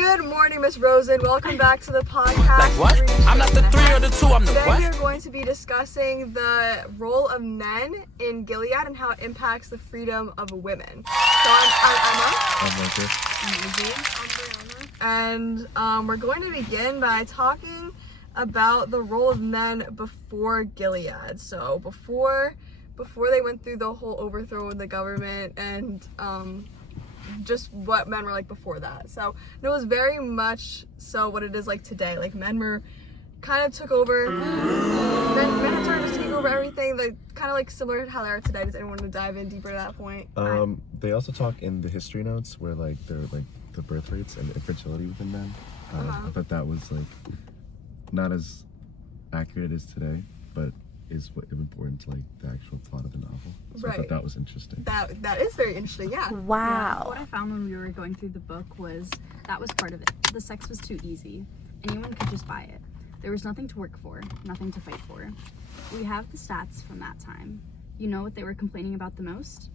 Good morning, Miss Rosen. Welcome back to the podcast. Like what? I'm not the 3 or the 2, I'm the Today what? we are going to be discussing the role of men in Gilead and how it impacts the freedom of women. So I'm Emma. I'm Winter. I'm Brianna. And we're going to begin by talking about the role of men before Gilead. So before they went through the whole overthrow of the government and just what men were like before that. So it was very much so what it is like today. Like men were kind of took over. Men had started to take over everything. Like kind of like similar to how they are today. Does anyone want to dive in deeper to that point? They also talk in the history notes where like they're like the birth rates and infertility within men. But that was like not as accurate as today, but is what important to like the actual plot of the novel. So I thought that was interesting. That is very interesting, yeah. Wow. What I found when we were going through the book was that was part of it. The sex was too easy. Anyone could just buy it. There was nothing to work for, nothing to fight for. We have the stats from that time. You know what they were complaining about the most?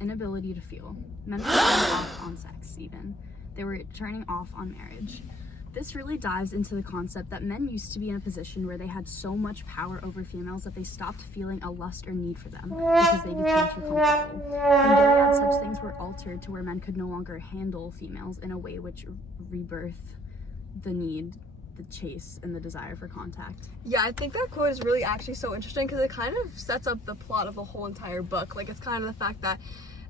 Inability to feel. Men were turning off on sex, even. They were turning off on marriage. This really dives into the concept that men used to be in a position where they had so much power over females that they stopped feeling a lust or need for them because they became too comfortable. In Gilead, such things were altered to where men could no longer handle females in a way which rebirthed the need, the chase, and the desire for contact. Yeah, I think that quote is really actually so interesting because it kind of sets up the plot of the whole entire book. Like it's kind of the fact that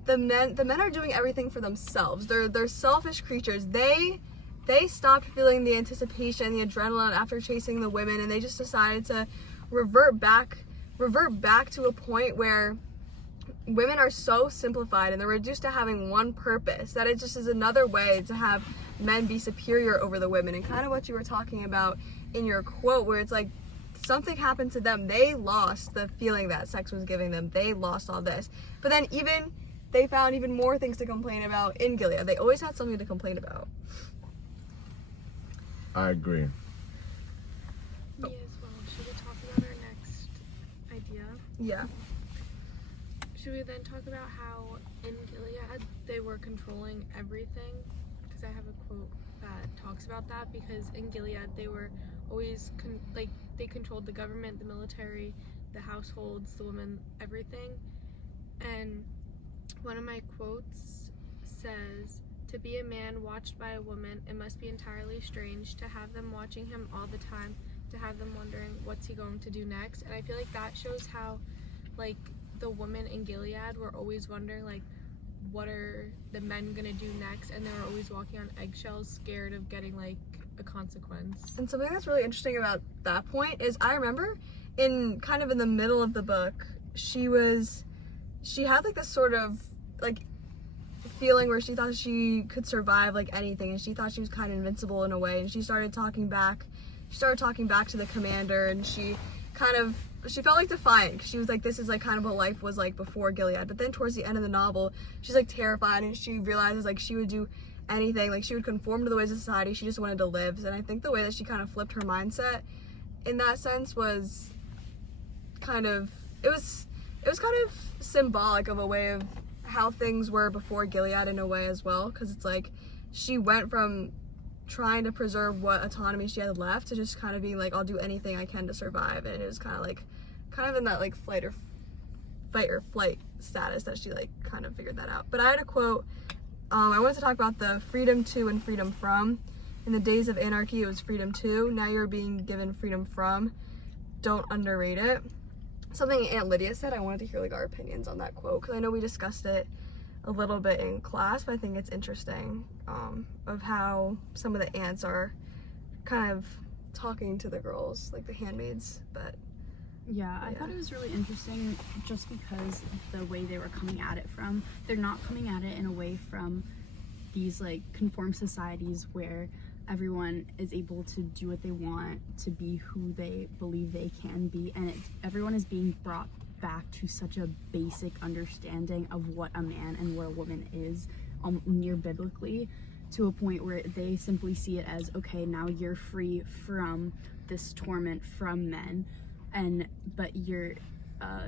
the men are doing everything for themselves. They're selfish creatures. They stopped feeling the anticipation, the adrenaline after chasing the women, and they just decided to revert back to a point where women are so simplified and they're reduced to having one purpose that it just is another way to have men be superior over the women. And kind of what you were talking about in your quote, where it's like something happened to them. They lost the feeling that sex was giving them. They lost all this. But then they found even more things to complain about in Gilead. They always had something to complain about. I agree. Me as well. Should we talk about our next idea? Yeah. Should we then talk about how in Gilead they were controlling everything? Because I have a quote that talks about that. Because in Gilead they were always they controlled the government, the military, the households, the women, everything. And one of my quotes says, "To be a man watched by a woman, it must be entirely strange to have them watching him all the time, to have them wondering what's he going to do next." And I feel like that shows how like the women in Gilead were always wondering like what are the men gonna do next, and they were always walking on eggshells, scared of getting like a consequence. And something that's really interesting about that point is I remember in the middle of the book, she had like this sort of like feeling where she thought she could survive like anything, and she thought she was kind of invincible in a way, and she started talking back to the commander, and she felt like defiant because she was like, this is like kind of what life was like before Gilead. But then towards the end of the novel, she's like terrified, and she realizes like she would do anything, like she would conform to the ways of society. She just wanted to live. And I think the way that she kind of flipped her mindset in that sense was kind of symbolic of a way of how things were before Gilead in a way as well, because it's like she went from trying to preserve what autonomy she had left to just kind of being like, I'll do anything I can to survive. And it was kind of in that like fight or flight status that she like kind of figured that out. But I had a quote. I wanted to talk about the freedom to and freedom from. In the days of anarchy, it was freedom to. Now you're being given freedom from. Don't underrate it. Something Aunt Lydia said, I wanted to hear like our opinions on that quote, because I know we discussed it a little bit in class, but I think it's interesting of how some of the aunts are kind of talking to the girls, like the handmaids. But Yeah, I thought it was really interesting just because the way they were coming at it from. They're not coming at it in a way from these like conformed societies where everyone is able to do what they want, to be who they believe they can be, and everyone is being brought back to such a basic understanding of what a man and what a woman is, near biblically, to a point where they simply see it as, okay, now you're free from this torment from men, but you're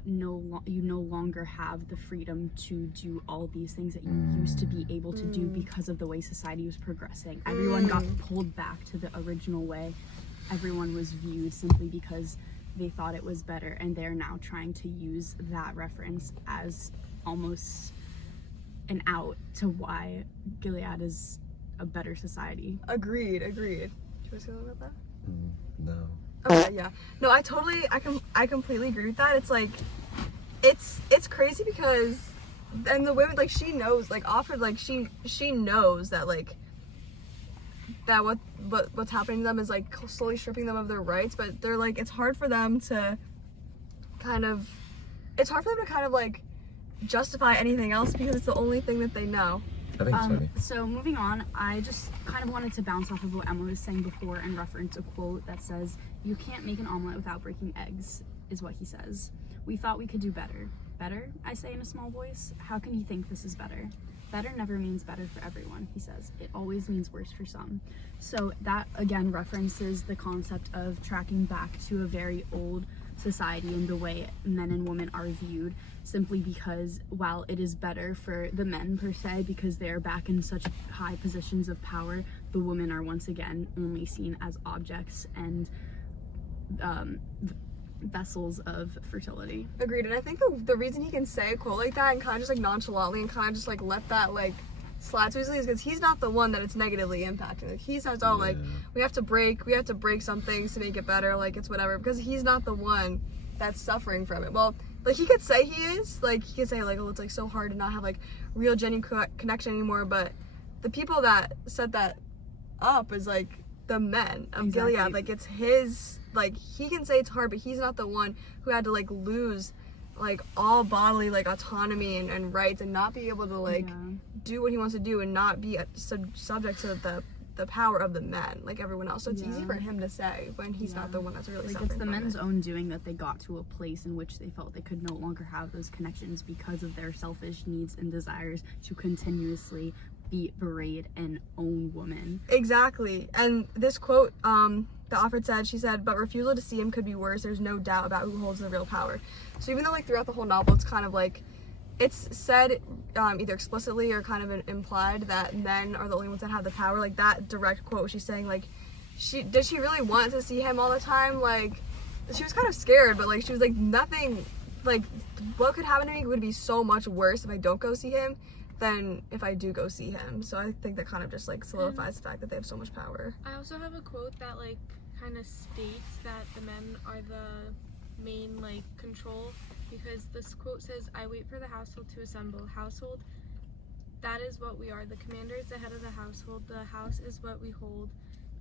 you no longer have the freedom to do all these things that you used to be able to do because of the way society was progressing. Everyone got pulled back to the original way. Everyone was viewed simply because they thought it was better, and they're now trying to use that reference as almost an out to why Gilead is a better society. Agreed. Do you want to say something about that? No. Okay, yeah. No, I completely agree with that. It's like, it's crazy because, and the women, like, she knows, like, offered, like, she knows that, like, that what's happening to them is, like, slowly stripping them of their rights, but they're, like, it's hard for them to kind of, like, justify anything else because it's the only thing that they know. I think it's funny. So moving on, I just kind of wanted to bounce off of what Emma was saying before and reference a quote that says, "You can't make an omelet without breaking eggs," is what he says. "We thought we could do better." "Better?" I say in a small voice. "How can you think this is better?" "Better never means better for everyone," he says. "It always means worse for some." So that again references the concept of tracking back to a very old society and the way men and women are viewed, simply because while it is better for the men per se because they are back in such high positions of power, the women are once again only seen as objects and vessels of fertility. Agreed. And I think the reason he can say a quote like that and kind of just, like, nonchalantly and kind of just, like, let that, like, slide so easily is because he's not the one that it's negatively impacting. Like, he says, oh, like, we have to break some things to make it better, like, it's whatever, because he's not the one that's suffering from it. Well, like, he could say he is, like, he could say, like, oh, it's, like, so hard to not have, like, real genuine connection anymore, but the people that set that up is, like, the men of Exactly. Gilead. Like, it's his, like, he can say it's hard, but he's not the one who had to, like, lose, like, all bodily, like, autonomy and rights and not be able to, like, do what he wants to do and not be subject to the power of the men like everyone else. So it's easy for him to say when he's not the one that's really like suffering it's the from men's it. own doing that they got to a place in which they felt they could no longer have those connections because of their selfish needs and desires to continuously be berate and own women. Exactly. And this quote the author said, she said, "But refusal to see him could be worse. There's no doubt about who holds the real power." So even though, like, throughout the whole novel it's kind of like it's said either explicitly or kind of implied that men are the only ones that have the power, like that direct quote she's saying, like, did she really want to see him all the time? Like, she was kind of scared, but, like, she was like, nothing, like, what could happen to me would be so much worse if I don't go see him than if I do go see him. So I think that kind of just, like, solidifies the fact that they have so much power. I also have a quote that, like, kind of states that the men are the main, like, control, because this quote says, "I wait for the household to assemble. Household, that is what we are. The commander is the head of the household. The house is what we hold,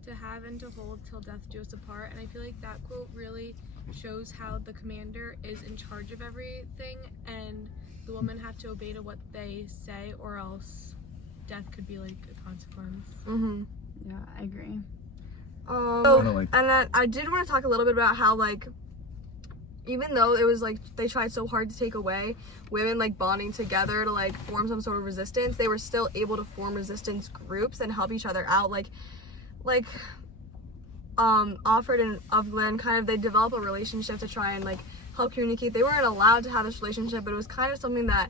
to have and to hold till death do us apart." And I feel like that quote really shows how the commander is in charge of everything, and the women have to obey to what they say, or else death could be, like, a consequence. Yeah, I agree. And then I did want to talk a little bit about how, like, even though it was, like, they tried so hard to take away women, like, bonding together to, like, form some sort of resistance, they were still able to form resistance groups and help each other out. Like Offred and Ovglen kind of, they develop a relationship to try and, like, help communicate. They weren't allowed to have this relationship, but it was kind of something that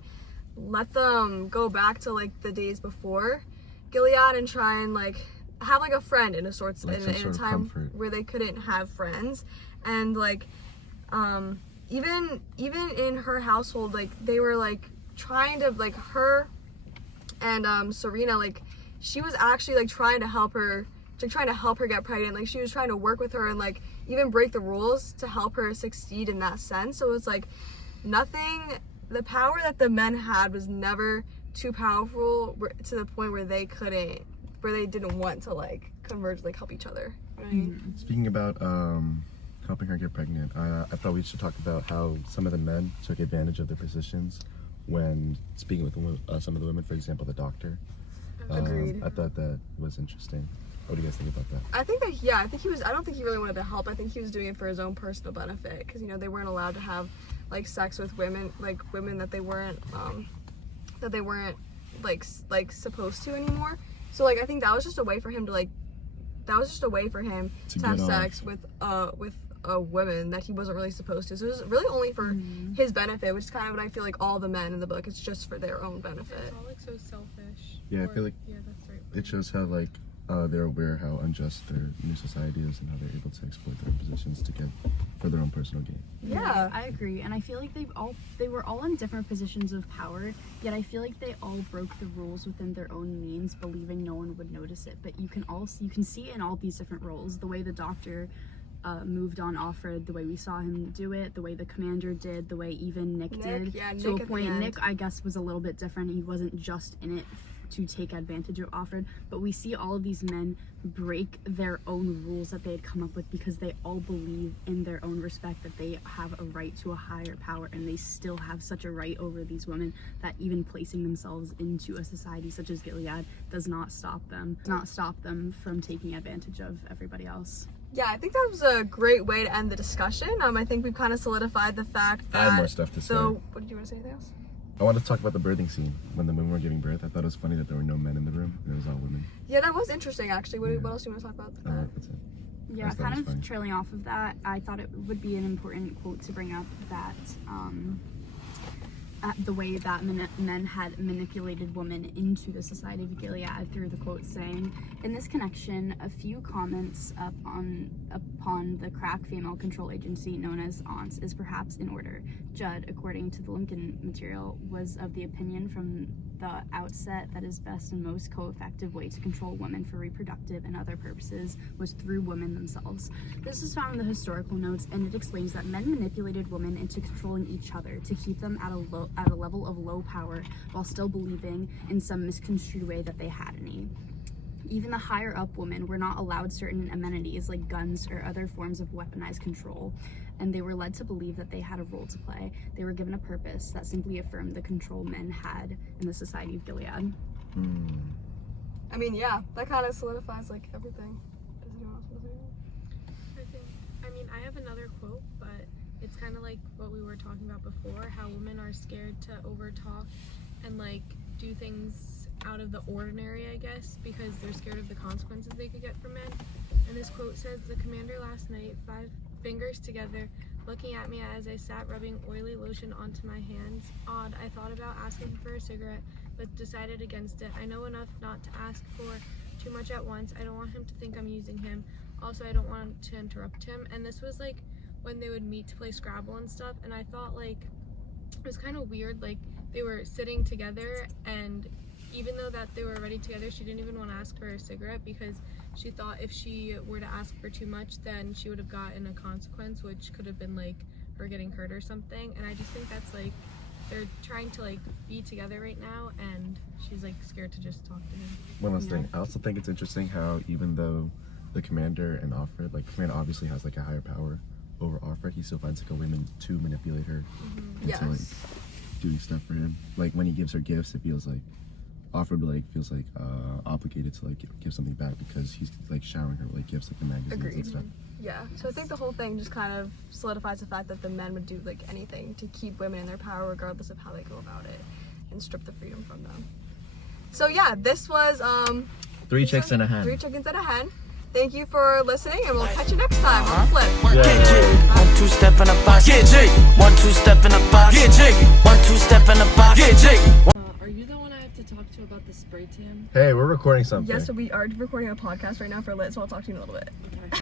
let them go back to, like, the days before Gilead and try and, like, have, like, a friend in a sort Like in some a sort of time comfort. where they couldn't have friends. And, like, even in her household, like, they were, like, trying to, like, her and Serena, like, she was actually, like, trying to help her get pregnant. Like, she was trying to work with her and, like, even break the rules to help her succeed in that sense. So it's like the power that the men had was never too powerful to the point where they didn't want to, like, converge, like, help each other. You know what I mean? Speaking about helping her get pregnant, I thought we should talk about how some of the men took advantage of their positions when speaking with some of the women, for example, the doctor. Agreed. I thought that was interesting. What do you guys think about that? I think he was, I don't think he really wanted to help. I think he was doing it for his own personal benefit, because, you know, they weren't allowed to have, like, sex with women, like, women that they weren't like supposed to anymore. So, like, I think that was just a way for him to, like, to have get sex with women that he wasn't really supposed to. So it was really only for his benefit, which is kind of what I feel like all the men in the book, it's just for their own benefit. It's all like so selfish. Yeah, I feel like yeah, that's right. it shows how like they're aware how unjust their new society is and how they're able to exploit their positions to get for their own personal gain. Yeah. I agree, and I feel like they were all in different positions of power, yet I feel like they all broke the rules within their own means, believing no one would notice it. But you can see it in all these different roles, the way the doctor moved on Offred, the way we saw him do it, the way the commander did, the way even Nick did. Yeah, To Nick a at the point, end. Nick, I guess, was a little bit different. He wasn't just in it to take advantage of Offred, but we see all of these men break their own rules that they had come up with because they all believe in their own respect that they have a right to a higher power, and they still have such a right over these women that even placing themselves into a society such as Gilead does not stop them from taking advantage of everybody else. Yeah, I think that was a great way to end the discussion. I think we've kind of solidified the fact I that. have more stuff to say. So, what did you want to say, anything else? I want to talk about the birthing scene when the women were giving birth. I thought it was funny that there were no men in the room and it was all women. Yeah, that was interesting actually. What else do you want to talk about? That's it. Yeah, just thought it kind was of funny. trailing off of that, I thought it would be an important quote to bring up that the way that men had manipulated women into the Society of Gilead through the quote saying, "In this connection, a few comments upon the crack female control agency known as AUNTS is perhaps in order. Judd, according to the Lincoln material, was of the opinion from the outset that his best and most co-effective way to control women for reproductive and other purposes was through women themselves. This is found in the historical notes, and it explains that men manipulated women into controlling each other to keep them at a level of low power while still believing in some misconstrued way that they had any. Even the higher up women were not allowed certain amenities like guns or other forms of weaponized control, and they were led to believe that they had a role to play. They were given a purpose that simply affirmed the control men had in the Society of Gilead." I mean, yeah, that kind of solidifies like everything. Does anyone else want to say anything? I mean, I have another quote, but it's kind of like what we were talking about before, how women are scared to overtalk and like do things out of the ordinary, I guess, because they're scared of the consequences they could get from men. And this quote says, "The commander last night, 5 fingers together, looking at me as I sat rubbing oily lotion onto my hands. Odd, I thought about asking him for a cigarette, but decided against it. I know enough not to ask for too much at once. I don't want him to think I'm using him. Also, I don't want to interrupt him." And this was like when they would meet to play Scrabble and stuff, and I thought like it was kind of weird, like they were sitting together, and even though that they were already together, she didn't even want to ask for a cigarette because she thought if she were to ask for too much, then she would have gotten a consequence, which could have been like her getting hurt or something. And I just think that's like they're trying to like be together right now, and she's like scared to just talk to him. One last thing. I also think it's interesting how even though the commander and Offred, like commander obviously has like a higher power over Offred, he still finds like a woman to manipulate her into like doing stuff for him. Like when he gives her gifts, it feels like Offred like feels like obligated to like give something back because he's like showering her with like gifts like the magazines Agreed. and stuff. Yeah, so I think the whole thing just kind of solidifies the fact that the men would do like anything to keep women in their power regardless of how they go about it and strip the freedom from them. So yeah, this was 3 chicks and a hen. 3 chickens and a hen. Thank you for listening, and we'll catch you next time on Flip. Get jig. 1-2 step in the box. Get jig. 1-2 step in the box. Get jig. 1-2 step in the box. Get jig. Are you the one I have to talk to about the spray tan? Hey, we're recording something. Yes, so we are recording a podcast right now for Lit, so I'll talk to you in a little bit.